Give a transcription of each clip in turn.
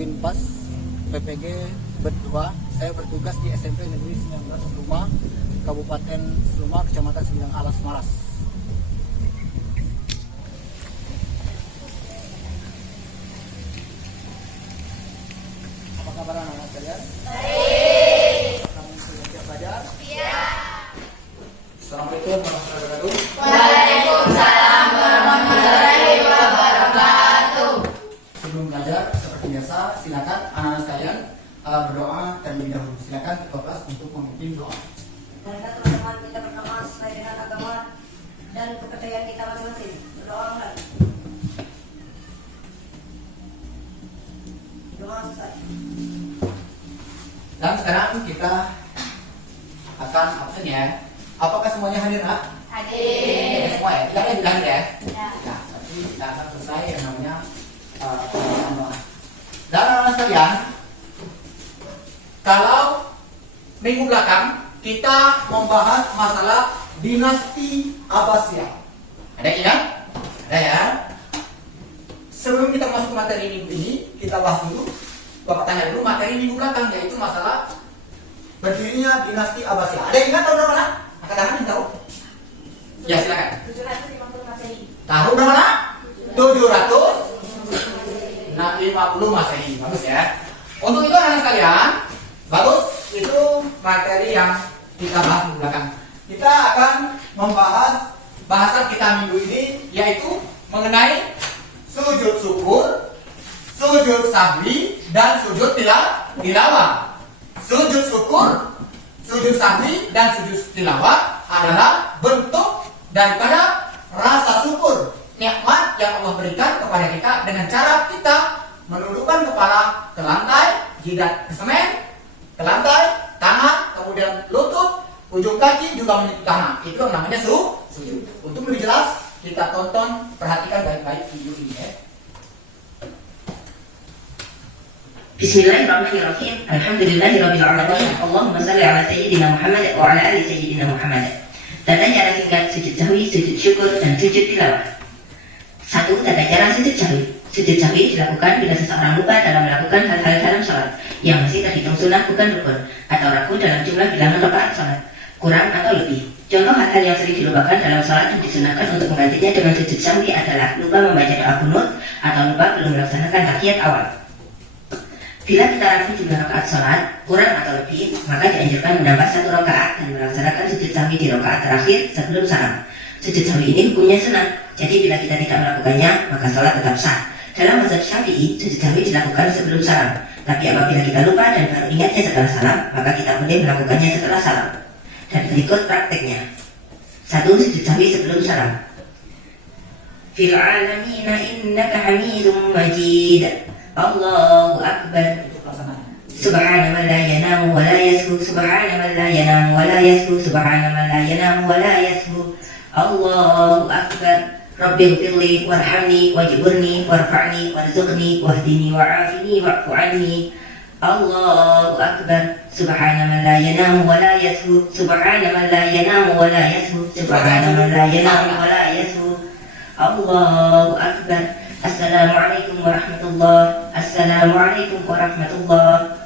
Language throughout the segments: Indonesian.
Winpas PPG berdua. Saya bertugas di SMP Negeri 19 Seluma, Kabupaten Seluma, Kecamatan Sembilang Alas Maras. Apa kabar anak-anak sekalian? Baik. Kamu sudah siap belajar? Siap. Assalamualaikum warahmatullahi wabarakatuh. Waalaikumsalam warahmatullahi wabarakatuh. Sebelum belajar, seperti biasa, silakan anak-anak sekalian berdoa terlebih dahulu. Silakan ketua kelas untuk memimpin doa. Marilah teman-teman kita berdoa sesuai dengan agama dan kepercayaan kita masing-masing. Berdoa mulai. Doa selesai. Dan sekarang kita akan absen ya. Apakah semuanya hadir, Nak? Hadir. Semua ya? Tidak ada yang hadir ya? Ya. Nah, tapi kita akan selesai yang namanya pembacaan doa. Dan anak-anak sekalian, kalau minggu belakang kita membahas masalah dinasti Abbasiyah. Ada yang ingat? Ada ya? Sebelum kita masuk ke materi minggu ini, kita bahas dulu. Bapak tanya dulu materi minggu belakang, yaitu masalah berdirinya dinasti Abbasiyah. Ada yang ingat tahun berapa, Nak? Angkat tangan yang tahu? Ya, silakan. 750 Masehi. Tahun berapa, Nak? 750 Masehi. Bagus ya. Untuk itu anak sekalian, bagus, itu materi yang kita bahas minggu belakang. Kita akan membahas bahasan kita minggu ini, yaitu mengenai sujud syukur, sujud sahwi, dan sujud tilawah. Sujud syukur, sujud sahwi, dan sujud tilawah adalah bentuk daripada rasa syukur nikmat yang Allah berikan kepada kita dengan cara kita menundukkan kepala ke lantai, jidat ke semen, ke lantai, tangan, kemudian lutut, ujung kaki juga menyentuh tanah. Itu yang namanya sujud. Untuk lebih jelas, kita tonton, perhatikan baik-baik video ini ya. Bismillahirrahmanirrahim. Alhamdulillahirabbil alamin. Allahumma shalli ala sayyidina Muhammad wa ala ali sayyidina Muhammad. Tata cara singkat sujud sahwi, sujud syukur, dan sujud tilawah. 1. Tata cara sujud sahwi. Sujud sahwi dilakukan bila seseorang lupa dalam melakukan hal-hal dalam sholat yang masih terhitung sunnah bukan rukun, atau ragu dalam jumlah bilangan rakaat sholat, kurang atau lebih. Contoh hal-hal yang sering dilupakan dalam sholat dan disunahkan untuk menggantinya dengan sujud sahwi adalah lupa membaca doa qunut atau lupa belum melaksanakan tahiyat awal. Bila kita ragu jumlah rakaat sholat kurang atau lebih, maka dianjurkan menambah 1 rakaat dan melaksanakan sujud sahwi di rakaat terakhir sebelum salam. Sujud sahwi ini hukumnya sunat, jadi bila kita tidak melakukannya, maka sholat tetap sah. Dalam mazhab Syafi'i, sujud sahwi dilakukan sebelum salam. Tapi apabila kita lupa dan baru ingatnya setelah salam, maka kita boleh melakukannya setelah salam. Dan berikut prakteknya. 1. Sujud sahwi sebelum salam. Fil alamina innaka hamidum majid. Allahu Akbar. Subhana man la yanamu wa la yashu. Subhana man la yanamu wa la yashu. Subhana man la yanamu wa la yashu. Allahu Akbar. Rabbighfirli warhamni wajburni warfa'ni warzuqni wahdini wa'afini wa'fu anni. Allahu Akbar. Subhana man la yanamu wa la yashu. Subhana man la yanamu wa la yashu. Subhana man la yanamu wa la yashu. Allahu Akbar. Assalamualaikum warahmatullah. Assalamualaikum warahmatullah.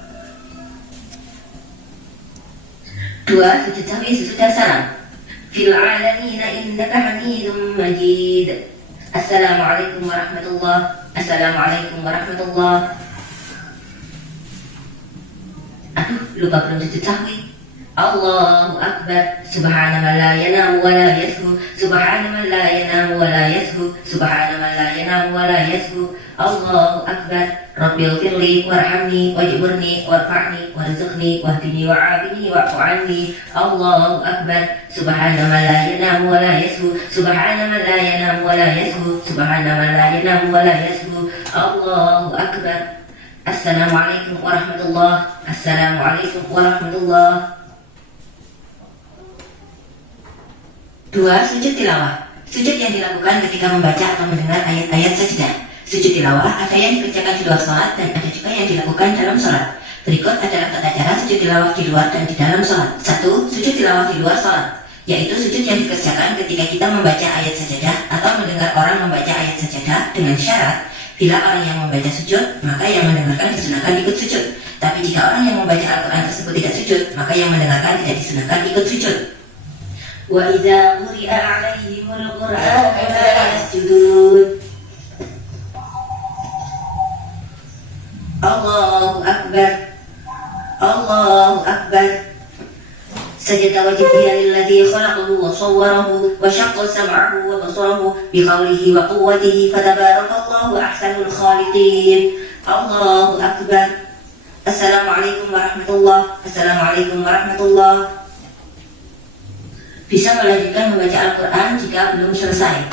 2. Sujud sahwi sesudah salam. Fil alamina innaka hamidum majid. Assalamualaikum warahmatullah. Assalamualaikum warahmatullah. Aduh, lupa belum sujud sahwi. Allahu Akbar. Subhana man la yanamu wa la yashu. Subhana man la yanamu wa la yashu. Subhana man la yanamu wa la yashu. Allahu Akbar. Rabbighfirli warhamni wajburni warfa'ni warzuqni wahdini wa'afini wa'fu anni. Allahu Akbar. Subhana man la yanamu wa la yashu. Subhana man la yanamu wa la yashu. Subhana man la yanamu wa la yashu. Allahu Akbar. Assalamualaikum warahmatullah. Assalamualaikum warahmatullah. 2. Sujud tilawah. Sujud yang dilakukan ketika membaca atau mendengar ayat-ayat sajadah. Sujud tilawah ada yang dikerjakan di luar sholat dan ada juga yang dilakukan dalam sholat. Berikut adalah tata cara sujud tilawah di luar dan di dalam sholat. 1. Sujud tilawah di luar sholat, yaitu sujud yang dikerjakan ketika kita membaca ayat sajadah atau mendengar orang membaca ayat sajadah dengan syarat Bila orang yang membaca sujud, maka yang mendengarkan disunahkan ikut sujud. Tapi jika orang yang membaca Al-Quran tersebut tidak sujud, maka yang mendengarkan tidak disunahkan ikut sujud. Wa idza quri'a 'alaihimul Qur'anu fala yasjudun. Allahu Akbar. Allahu Akbar. سجد وجهه للذي خلقه وصوره وشق سمعه وبصره بقوله وقوته فتبارك الله أحسن الخالقين. الله أكبر. السلام عليكم ورحمة الله. السلام عليكم ورحمة الله. Bisa melanjutkan membaca Al-Quran jika belum selesai.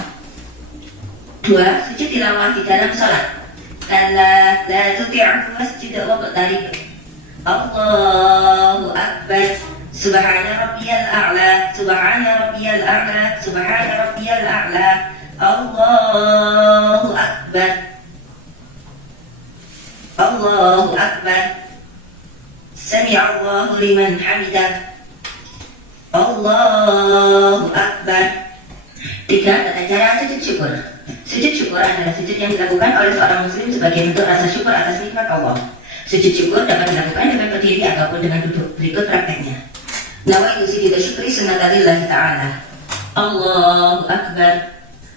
2. Sujud tilawah di dalam salat. Kalla la tuti'hu wasjud waqtarib. Allahu Akbar. Subhana rabbiyal a'la. Subhana rabbiyal a'la. Subhana rabbiyal a'la. Allahu Akbar. Allahu Akbar. Sami'allahu liman hamidah. Allahu Akbar. 3. Tata cara sujud syukur. Sujud syukur adalah sujud yang dilakukan oleh seorang muslim sebagai bentuk rasa syukur atas nikmat Allah. Sujud syukur dapat dilakukan dengan berdiri ataupun dengan duduk. Berikut prakteknya. Nawaitu sujud syukri sunnatalillahi ta'ala. Allahu Akbar.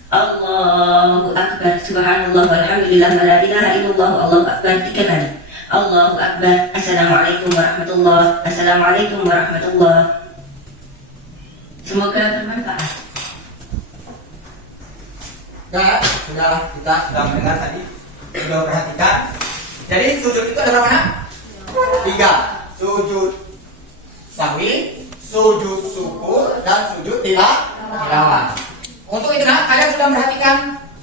Allahu Akbar. Subhanallah walhamdulillah wa la ilaha illallah. Allahu Akbar 3 kali. Allahu Akbar. Assalamualaikum warahmatullahi. Assalamualaikum warahmatullahi. Semoga bermanfaat. Nah, kita sudah mendengar tadi, sudah perhatikan. Jadi sujud itu ada berapa nak? 3. Sujud sahwi, sujud syukur, dan sujud tilawah. Untuk itu nak, kalian sudah merhatikan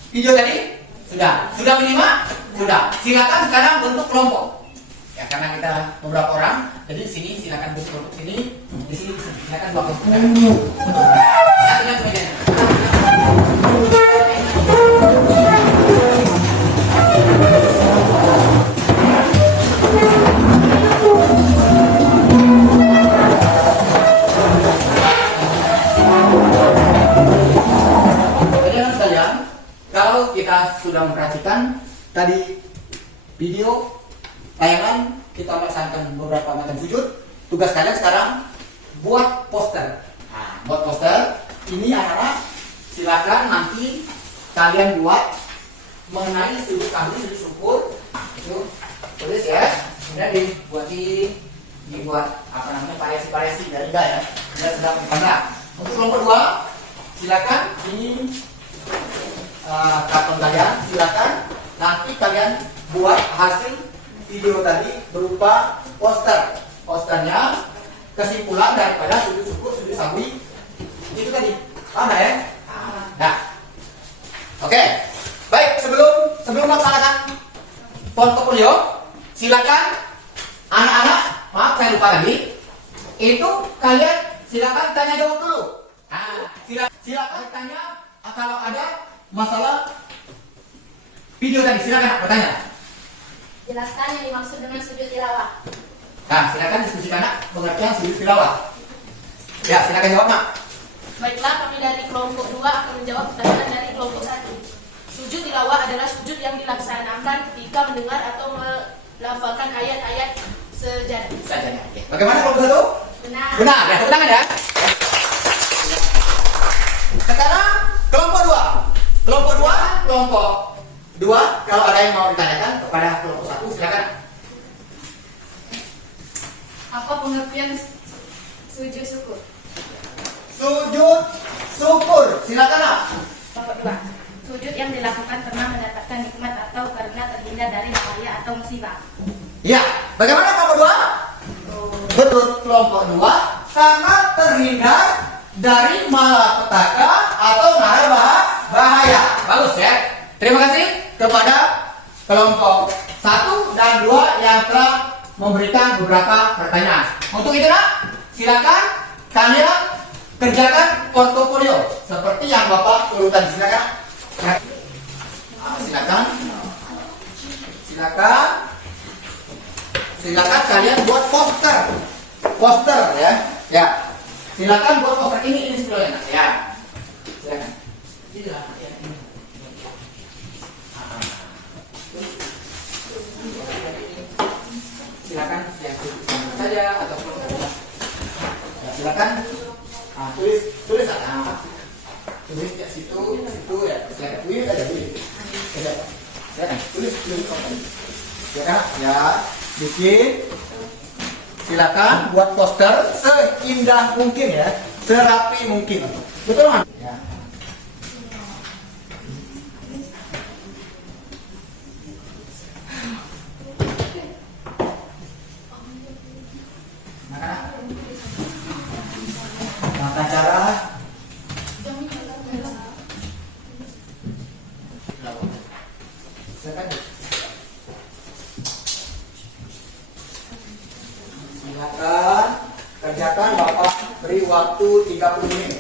video tadi? Sudah menyimak? Sudah. Silakan sekarang bentuk kelompok. Ya, karena kita beberapa orang, jadi di sini silakan bentuk kelompok sini, di sini silakan dua kelompok. Satunya cuma jalan. Kalau kita sudah memperhatikan tadi video tayangan, kita melaksanakan beberapa macam sujud. Tugas kalian sekarang buat poster. Nah, buat poster ini anak-anak silakan nanti kalian buat mengenai sujud kami, sujud syukur. Itu tulis ya. Kemudian dibuat apa namanya variasi-variasi dari ya. Sudah sedang dipandang. Untuk kelompok 2 silakan ini karton kalian, silakan nanti kalian buat hasil video tadi berupa poster. Posternya kesimpulan daripada sujud syukur, sujud sahwi itu tadi. Paham ya? Nah, oke. Baik, sebelum melaksanakan portofolio, silakan anak-anak, maaf saya lupa tadi, itu kalian silakan tanya jawab dulu. Silakan tanya kalau ada masalah video tadi, silakan bertanya. Jelaskan yang dimaksud dengan sujud tilawah. Nah, silakan diskusikan nak pengertian sujud tilawah. Ya, silakan jawab nak. Baiklah, kami dari kelompok 2 akan menjawab pertanyaan dari kelompok 1. Sujud tilawah adalah sujud yang dilaksanakan ketika mendengar atau melafalkan ayat-ayat sejadah. Bagaimana kelompok 1? Benar. Benar, ya, tepuk tangan ya. Sekarang kelompok 2. Kelompok 2, kalau ada yang mau ditanyakan kepada kelompok 1, silakan. Apa pengertian sujud syukur? Sujud syukur, silakan nak. Kelompok 2. Sujud yang dilakukan karena mendapatkan nikmat atau karena terhindar dari bahaya atau musibah. Ya, bagaimana kelompok 2? Betul, kelompok 2 karena terhindar dari malapetaka atau bahaya. Bagus ya. Terima kasih kepada kelompok 1 dan 2 yang telah memberikan beberapa pertanyaan. Untuk itu nak, silakan kalian kerjakan portofolio seperti yang Bapak suruh tadi. Silakan kalian buat poster ya. Ya. Silakan buat poster ini sebelumnya ya. Silakan. silakan yang sama saja ataupun ya, silakan tulis tulis ya situ ya silakan tulis ada silakan tulis ya kan ya bikin silakan buat poster seindah mungkin ya, serapi mungkin, betul kan? Ya. Tata cara silakan. Silakan kerjakan, Bapak beri waktu 30 menit.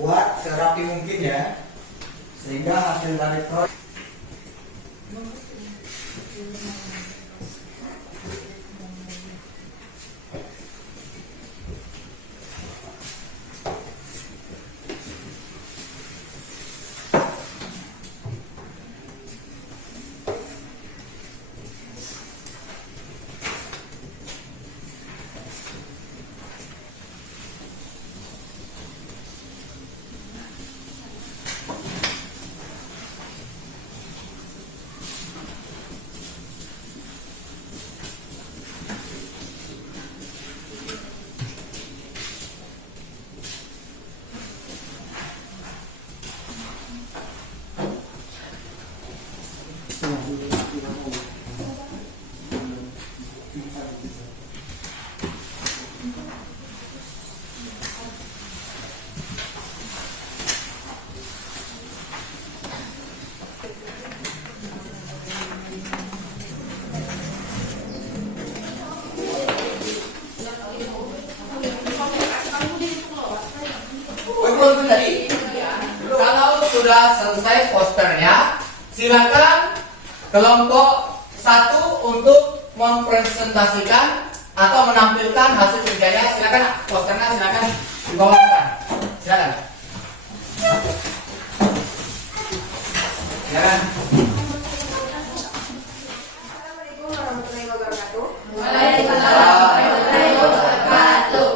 Buat serapi mungkin ya, sehingga hasil dari proyek kalau sudah selesai posternya, silakan kelompok 1 untuk mempresentasikan atau menampilkan hasil kerjanya. Silakan posternya, silakan dibawakan. Silakan. Silakan. Assalamualaikum warahmatullahi wabarakatuh. Waalaikumsalam warahmatullahi wabarakatuh.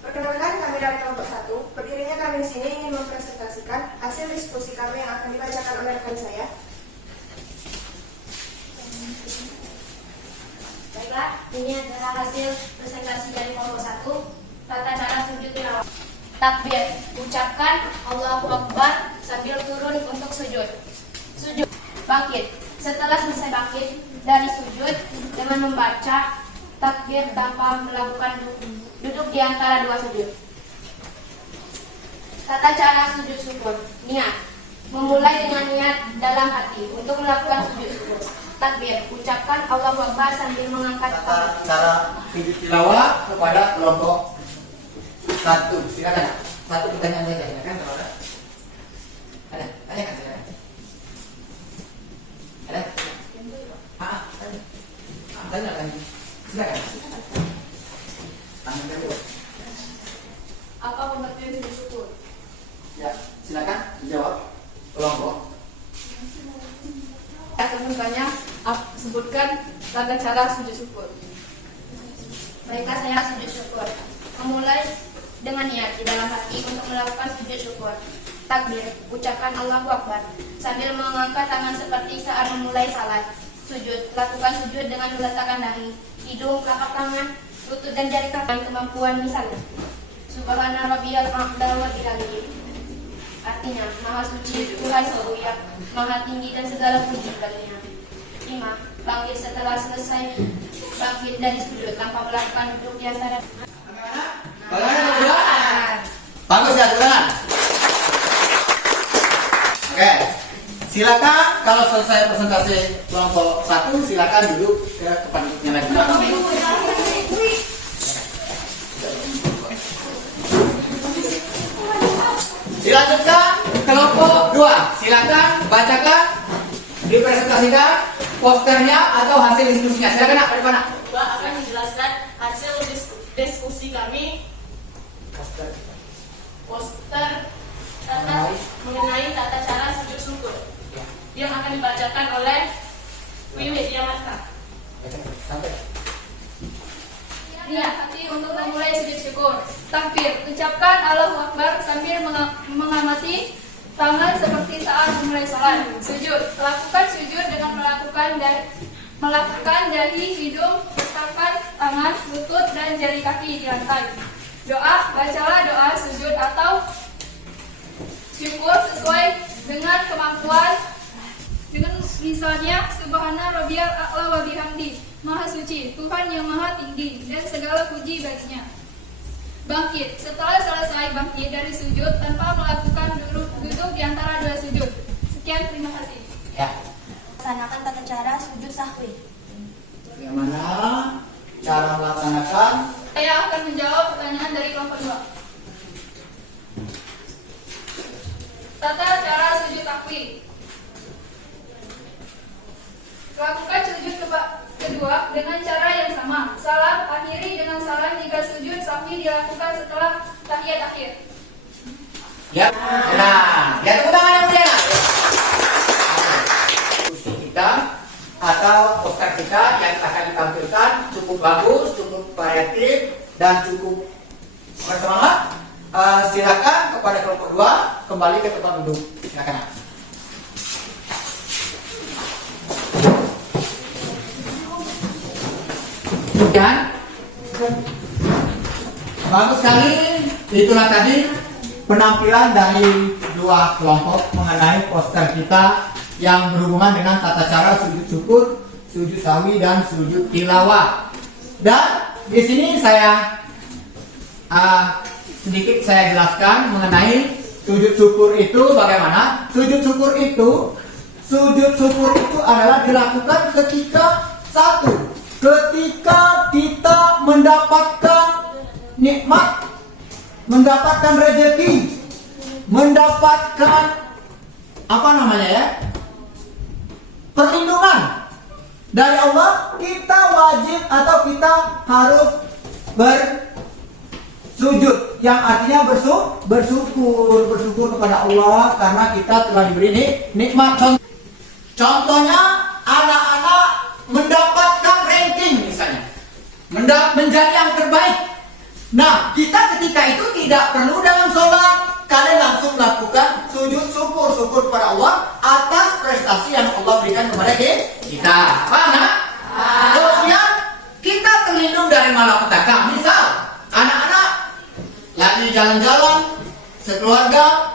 Perkenalkan, kami dari kelompok 1. Berdirinya kami di sini ingin mempresentasikan hasil diskusi kami yang akan dibacakan oleh rekan saya. Baiklah, ini adalah hasil presentasi dari kelompok 1. Tata cara sujud tilawah. Takbir, ucapkan Allahu Akbar sambil turun untuk sujud. Sujud, bangkit. Setelah selesai bangkit dari sujud dengan membaca takbir tanpa melakukan duduk di antara dua sujud. Tata cara sujud syukur. Niat, memulai dengan niat dalam hati untuk melakukan sujud syukur. Takbir, ucapkan Allahu Akbar sambil mengangkat Tata cara sujud tilawah kepada kelompok 1. Silakan. Satu pertanyaan saja, silakan kalau ada. Ada, tanyakan silakan. Ada? Tanya. Silakan. Tangan dulu. Apa pengertian sujud syukur? Ya, silakan dijawab kelompok. Akan bertanya, sebutkan tata cara sujud syukur. Baiklah, saya sujud syukur. Memulai dengan niat di dalam hati untuk melakukan sujud syukur. Takbir, ucapkan Allahu Akbar sambil mengangkat tangan seperti saat memulai salat. Sujud, lakukan sujud dengan meletakkan dahi, hidung, telapak tangan, lutut dan jari kaki kemampuan misalnya. Subhana rabbiyal a'la wa bihamdihi. Artinya, Maha Suci Tuhanku yang Maha Tinggi dan segala puji baginya. 5. Bangkit setelah selesai bangkit dari sujud tanpa melakukan duduk di antara. Bagaimana? Bagus ya teman. Oke, silakan kalau selesai presentasi kelompok 1 silakan duduk ke tempat duduknya lagi. Dilanjutkan kelompok 2. Silakan bacakan, dipresentasikan posternya atau hasil diskusinya. Silakan nak, dari mana? Bapak akan menjelaskan hasil diskusi kami poster mengenai tata cara sujud syukur yang akan dibacakan oleh Wiwit Yamata. Sampai. Niat hati untuk memulai sujud syukur. Takbir, ucapkan Allahu Akbar sambil mengamati tangan seperti saat memulai sholat. Sujud, lakukan sujud dengan melakukan dahi, hidung, letakkan tangan, lutut, dan jari kaki di lantai. Doa, bacalah doa sujud atau syukur sesuai dengan kemampuan. Dengan misalnya, Subhana rabbiyal a'la wa bihamdi. Maha suci, Tuhan yang maha tinggi dan segala puji baginya. Bangkit, setelah selesai bangkit dari sujud tanpa melakukan duduk di antara dua sujud. Sekian, terima kasih. Ya. Laksanakan tata cara sujud sahwi. Bagaimana cara melaksanakan? Saya akan menjawab pertanyaan dari kelompok 2. Tata cara sujud takwi. Lakukan sujud kedua dengan cara yang sama. Salam, akhiri dengan salam jika sujud sahwi dilakukan setelah tahiyat akhir. Ya. Nah, ya tepuk tangan yang mulia. Diskusi kita atau poster kita yang akan ditampilkan cukup bagus, cukup variatif, dan cukup bersemangat. Silakan kepada kelompok 2 kembali ke tempat duduk. Silakan. Dan bagus sekali, itulah tadi penampilan dari 2 kelompok mengenai poster kita yang berhubungan dengan tata cara sujud syukur, sujud sahwi, dan sujud tilawah. Dan di sini saya sedikit saya jelaskan mengenai sujud syukur itu bagaimana. Sujud syukur itu adalah dilakukan ketika ketika kita mendapatkan nikmat, mendapatkan rezeki, mendapatkan perlindungan dari Allah, kita wajib atau kita harus bersujud, yang artinya bersyukur kepada Allah karena kita telah diberi nikmat. Contohnya anak-anak mendapatkan ranking misalnya, menjadi yang terbaik. Nah, kita ketika itu tidak perlu dalam sholat, kalian langsung lakukan sujud syukur kepada Allah atas prestasi yang Allah berikan kepada kita. Paham? Kemudian kita terlindung dari malapetaka. Misal anak-anak lagi jalan-jalan sekeluarga,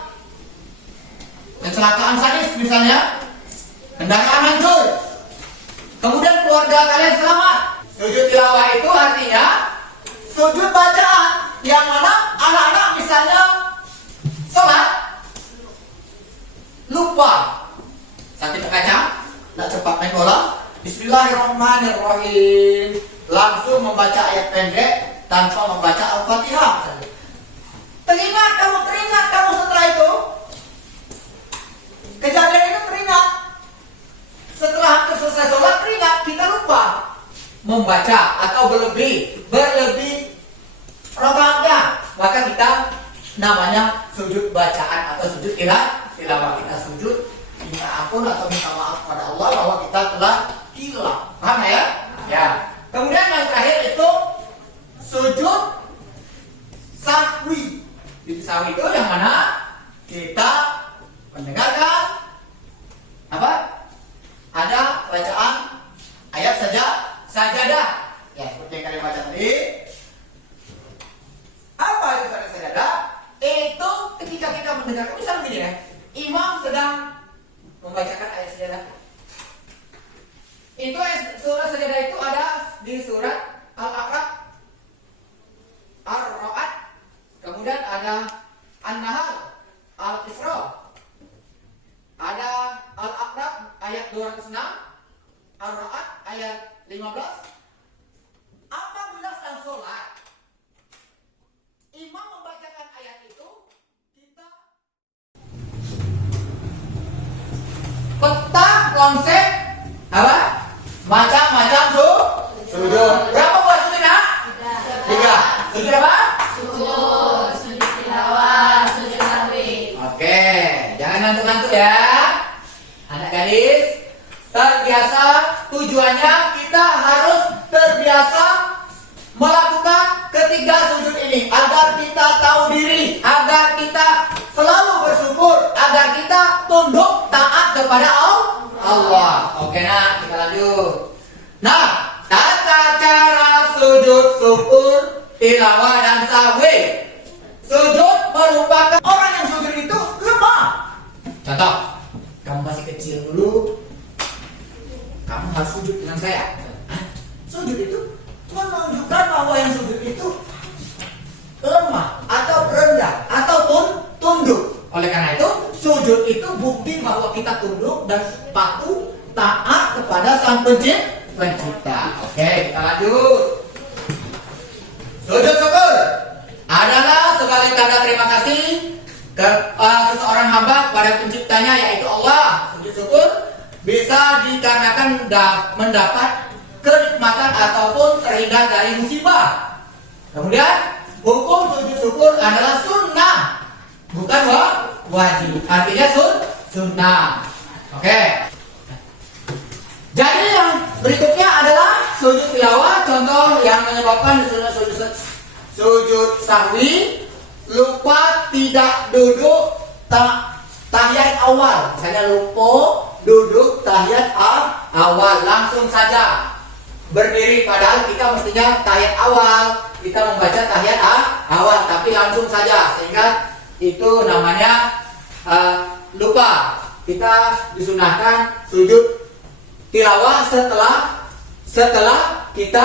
kecelakaan sadis misalnya, kendaraan hancur, kemudian keluarga kalian selamat. Sujud tilawah itu artinya sujud bacaan yang mana anak-anak misalnya sholat lupa sakit kaca, tidak cepat main bola, Bismillahirrahmanirrahim, langsung membaca ayat pendek tanpa membaca Al-Fatihah. Teringat kamu setelah itu, kejadian itu teringat. Setelah hampir selesai sholat teringat, kita lupa membaca atau berlebih rakaatnya, maka kita namanya sujud bacaan atau sujud tilawah. Kita sujud minta ampun atau minta maaf pada Allah bahwa kita telah hilaf. Paham ya? Ya. Kemudian yang terakhir itu sujud sahwi. Sujud sahwi itu yang mana kita mendengarkan ada bacaan ayat sajadah. Ya, seperti yang kalian baca tadi. Al-Aqrab, Ar-Ra'ad, kemudian ada An-Nahl, Al-Isra. Ada Al-Aqrab ayat 206, Ar-Ra'ad ayat 15. Apabila sedang sholat, imam membacakan ayat itu, kita peta konsep apa? Macam-macam sujud. Berapa buah sujud nak? 3. Sujud apa? Sujud tilawah, sujud sahwi. Oke, jangan ngantuk-ngantuk ya. Anak gadis, terbiasa, tujuannya kita harus terbiasa melakukan ketiga sujud ini agar kita tahu diri, agar kita selalu bersyukur, agar kita tunduk taat kepada Allah. Oke nak, kita lanjut. Nah, tata cara sujud syukur, tilawah dan sahwi. Sujud merupakan orang yang sujud itu lemah. Contoh, kamu masih kecil dulu, kamu harus sujud dengan saya. Hah? Sujud itu menunjukkan bahwa yang sujud itu lemah atau rendah atau tunduk. Oleh karena itu, sujud itu bukti bahwa kita tunduk dan patuh taat kepada Sang Pencipta. Oke, kita lanjut. Sujud syukur adalah sebagai tanda terima kasih ke seseorang hamba pada penciptanya, yaitu Allah. Sujud syukur bisa dikarenakan mendapat kenikmatan ataupun terhindar dari musibah. Kemudian hukum sujud syukur adalah sunnah, bukan wajib. Artinya sunnah. Oke. Jadi yang berikutnya adalah sujud tilawah. Contoh yang menyebabkan sujud sahwi, lupa tidak duduk tahiyat awal. Misalnya lupa duduk tahiyat awal, langsung saja berdiri, padahal kita mestinya tahiyat awal, kita membaca tahiyat awal, tapi langsung saja, sehingga itu namanya lupa. Kita disunahkan sujud tilawah setelah kita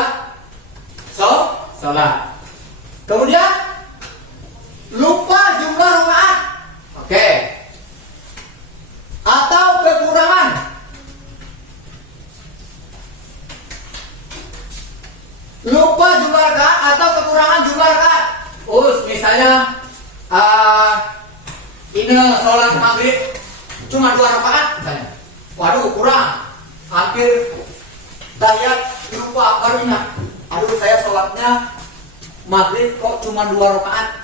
sholat. Kemudian lupa jumlah rakaat, oke, atau kekurangan. Lupa jumlah rakaat atau kekurangan jumlah rakaat. Misalnya ini sholat maghrib cuma 2 rakaat misalnya. Waduh, kurang. Hampir tahiyat lupa, baru ingat. Aduh, saya sholatnya maghrib kok cuma 2 rakaat,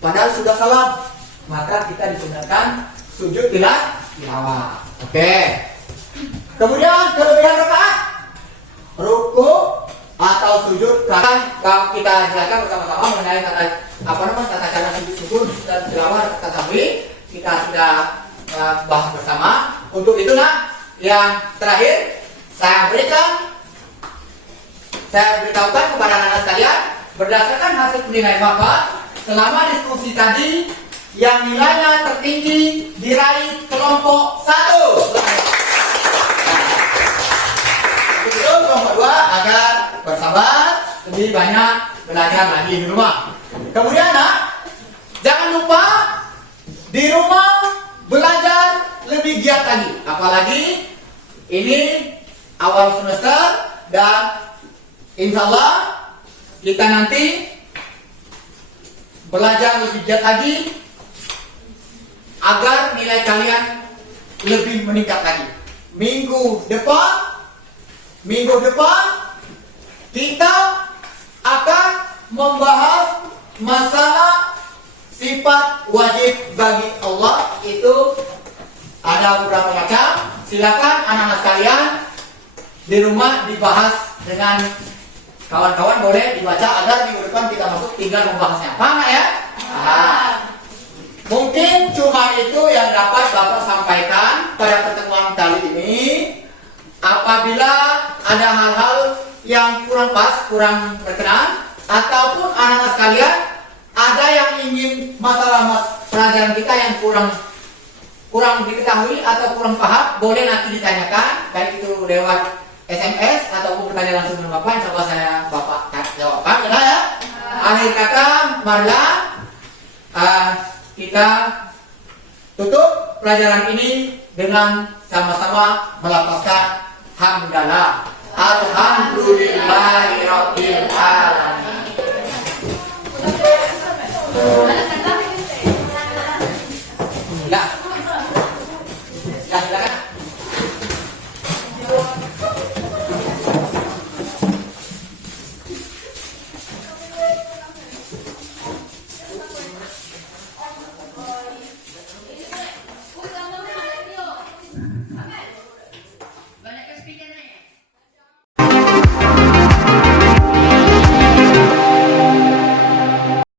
padahal sudah salam. Maka kita disunahkan sujud tilawah. Oke. Kemudian kelebihan rakaat, ruku atau sujud. Kalau kita jelaskan bersama-sama mengenai tata cara sujud syukur dan tilawah serta sahwi, kita sudah bahas bersama. Untuk itu yang terakhir saya beritahukan kepada anak-anak sekalian, berdasarkan hasil penilaian Bapak selama diskusi tadi, yang nilainya tertinggi diraih kelompok 1. Itu kelompok 2 agar bersabar, lebih banyak belajar lagi di rumah. Kemudian jangan lupa di rumah belajar lebih giat lagi, apalagi ini awal semester dan insya Allah kita nanti belajar lebih giat lagi agar nilai kalian lebih meningkat lagi. Minggu depan kita akan membahas masalah sifat wajib bagi Allah. Itu ada beberapa macam. Silakan anak-anak sekalian di rumah dibahas dengan kawan-kawan, boleh dibaca agar minggu depan kita masuk tinggal membahasnya. Paham ya? Mungkin cuma itu yang dapat Bapak sampaikan pada pertemuan kali ini. Apabila ada hal-hal yang kurang pas, kurang berkenan, ataupun anak-anak sekalian ada yang ingin masalah pelajaran kita yang kurang diketahui atau kurang paham, boleh nanti ditanyakan, baik itu lewat SMS ataupun bertanya langsung dengan Bapak, insya Allah saya Bapak jawabkan, ya. Akhir kata, marilah kita tutup pelajaran ini dengan sama-sama melafazkan hamdalah. Alhamdulillahirabbil alamin.